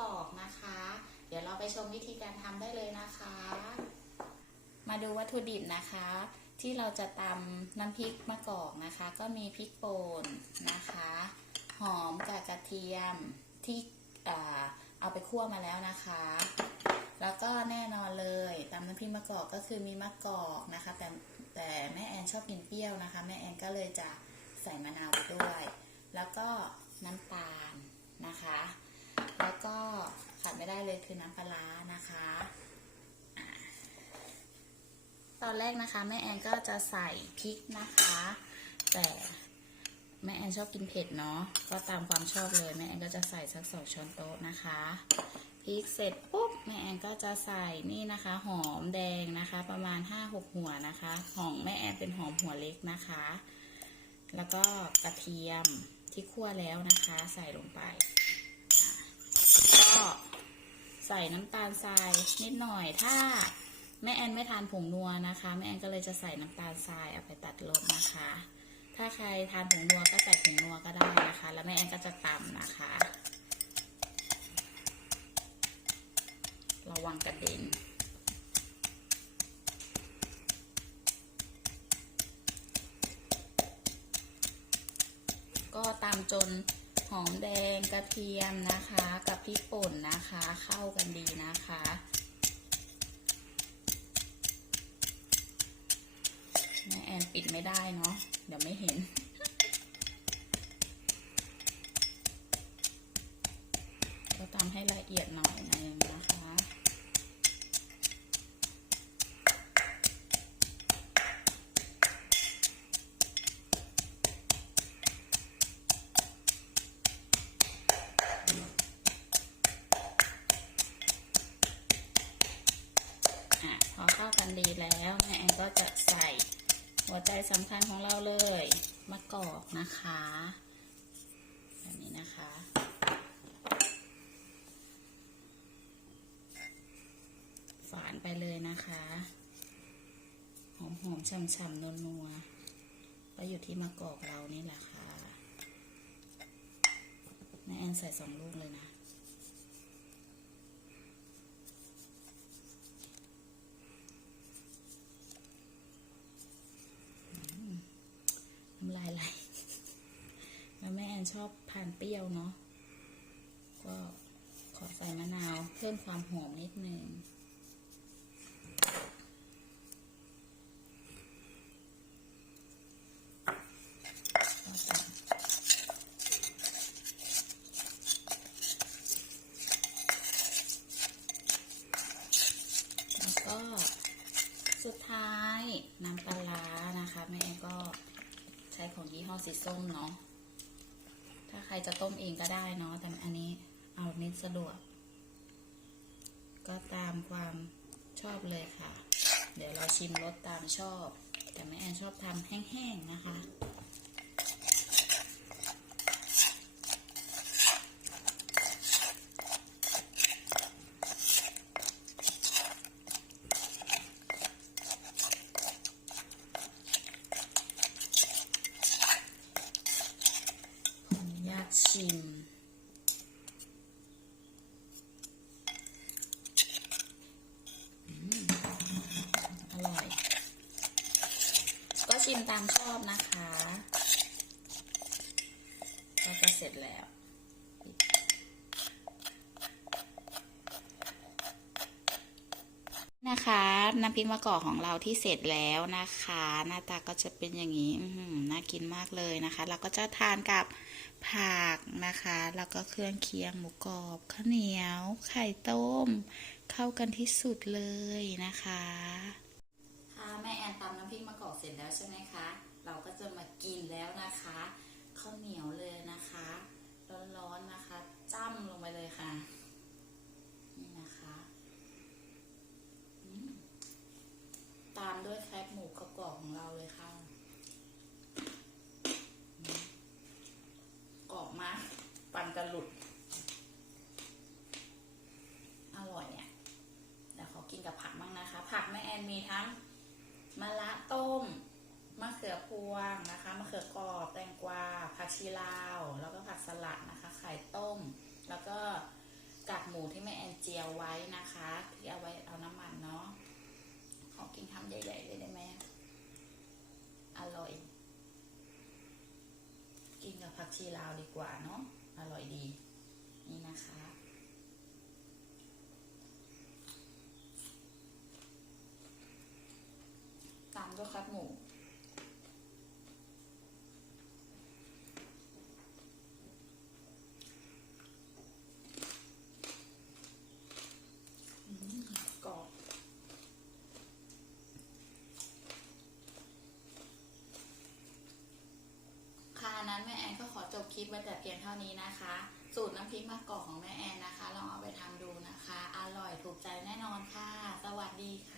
กอกนะคะ เดี๋ยวเราไปชมวิธีการทำได้เลยนะคะ มาดูวัตถุดิบนะคะ ที่เราจะตำน้ำพริกมะกอกนะคะ ก็มีพริกป่นนะคะ หอมกับกระเทียมที่เอาไปคั่วมาแล้วนะคะ แล้วก็แน่นอนเลยตำน้ำพริกมะกอกก็คือมีมะกอกนะคะ แต่แต่แม่แอนชอบกินเปรี้ยวนะคะ แม่แอนก็เลยจะใส่มะนาวไปด้วย แล้วก็น้ำตาลนะคะ แล้วก็ คือน้ำปลานะคะ ตอนแรกนะคะแม่แอนก็จะใส่พริกนะคะ แต่แม่แอนชอบกินเผ็ดเนาะก็ตามความชอบเลยแม่แอนก็จะใส่สักสองช้อนโต๊ะนะคะพริกเสร็จปุ๊บแม่แอนก็จะใส่นี่นะคะ หอมแดงนะคะ ประมาณ5 6หัวนะคะของแม่แอนเป็นหอมหัวเล็กนะคะ แล้วก็กระเทียมที่คั่วแล้วนะคะ ใส่ลงไปก็ ใส่น้ำตาลทรายนิดหน่อย ถ้าแม่แอนไม่ทานผงนัวนะคะ แม่แอนก็เลยจะใส่น้ำตาลทรายเอาไปตัดรสนะคะ ถ้าใครทานผงนัวก็ใส่ผงนัวก็ได้นะคะ แล้วแม่แอนก็จะตำนะคะ ระวังกระเด็นก็ตามจน หอมแดงกระเทียมนะคะ กับพริกป่นนะคะ เข้ากันดีนะคะแม่แอนปิดไม่ได้เนาะเดี๋ยวไม่เห็น ก็ตำให้ละเอียดหน่อยนึง จะใส่หัวใจสำคัญของเราเลยมะกอกนะคะแบบนี้นะคะฝานไปเลยนะคะหอมหอมๆฉ่ำๆนัวก็อยู่ที่มะกอกเรานี่แหละค่ะแม่แอนใส่สองลูกเลยนะ น้ำลายไหล แล้วแม่แอ นชอบทานเปรี้ยวเนาะ ก็ขอใส่มะนาวเพิ่มความหอมนิดนึงแล้วก็สุดท้ายน้ำปลาร้านะคะ แม่ก็ใช้ของยี่ห้อสีส้มเนาะาใครจะต้มเองก็ได้เนาะ แต่อันนี้เอาเน้นสะดวก ก็ตามความชอบเลยค่ะ เดี๋ยวเราชิมรสตามชอบ แต่แม่แอนชอบทำแห้งๆนะคะ ขออนุญาตชิม อืม อร่อย ก็ชิมตามชอบนะคะก็จะเสร็จแล้วนะคะน้ำพริกมะกอกของเราที่เสร็จแล้วนะคะ หน้าตาก็จะเป็นอย่างนี้น่ากินมากเลยนะคะ เราก็จะทานกับผักนะคะ แล้วก็เครื่องเคียงหมูกรอบข้าวเหนียว ไข่ต้ม เข้ากันที่สุดเลยนะคะ แม่แอนตำน้ำพริกมะกอกเสร็จแล้วใช่ไหมคะ เราก็จะมากินแล้วนะคะข้าวเหนียวเลยนะคะ ร้อนๆนะคะจ้ำลงไปเลยค่ะ ชีลาว แล้วก็ผักสลัดนะคะ ไข่ต้ม แล้วก็กากหมูที่แม่แอนเจียวไว้นะคะ ที่เอาไว้เอาน้ำมันเนาะ ขอกินคำใหญ่ๆเลยได้ไหมอร่อย กินกับผักชีลาวดีกว่าเนาะ อร่อยดี นี่นะคะ นั้นแม่แอนก็ขอจบคลิปไว้แต่เพียงเท่านี้นะคะ สูตรน้ำพริกมะกอกของแม่แอนนะคะ ลองเอาไปทำดูนะคะ อร่อยถูกใจแน่นอนค่ะ สวัสดีค่ะ